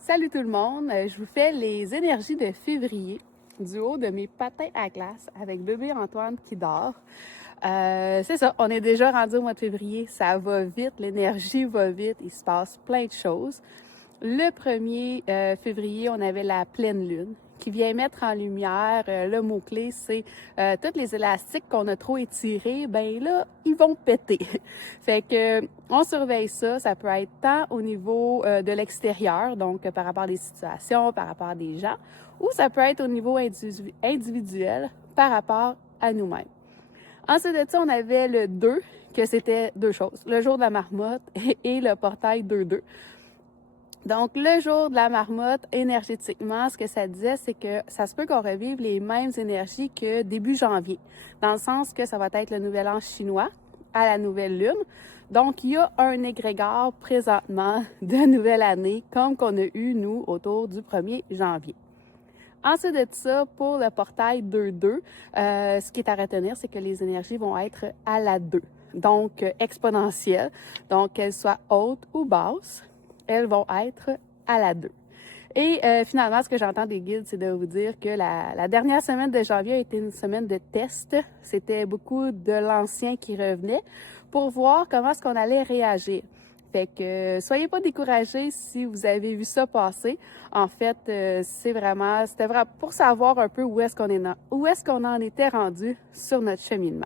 Salut tout le monde, je vous fais les énergies de février du haut de mes patins à glace avec bébé Antoine qui dort. C'est ça, on est déjà rendu au mois de février, ça va vite, l'énergie va vite, il se passe plein de choses. Le 1er février, on avait la pleine lune qui vient mettre en lumière, le mot-clé, c'est tous les élastiques qu'on a trop étirés, ben là, ils vont péter. Fait que on surveille ça, ça peut être tant au niveau de l'extérieur, donc par rapport à des situations, par rapport à des gens, ou ça peut être au niveau individuel par rapport à nous-mêmes. Ensuite de ça, on avait le 2, que c'était deux choses, le jour de la marmotte et le portail 2-2. Donc, le jour de la marmotte, énergétiquement, ce que ça disait, c'est que ça se peut qu'on revive les mêmes énergies que début janvier, dans le sens que ça va être le nouvel an chinois à la nouvelle lune. Donc, il y a un égrégore présentement de nouvelle année, comme qu'on a eu, nous, autour du 1er janvier. Ensuite de ça, pour le portail 2-2, ce qui est à retenir, c'est que les énergies vont être à la 2, donc exponentielles, donc qu'elles soient hautes ou basses. Elles vont être à la 2. Et finalement, ce que j'entends des guides, c'est de vous dire que la dernière semaine de janvier a été une semaine de test. C'était beaucoup de l'ancien qui revenait pour voir comment est-ce qu'on allait réagir. Fait que soyez pas découragés si vous avez vu ça passer. En fait, c'était vraiment pour savoir un peu où est-ce qu'on en était rendu sur notre cheminement.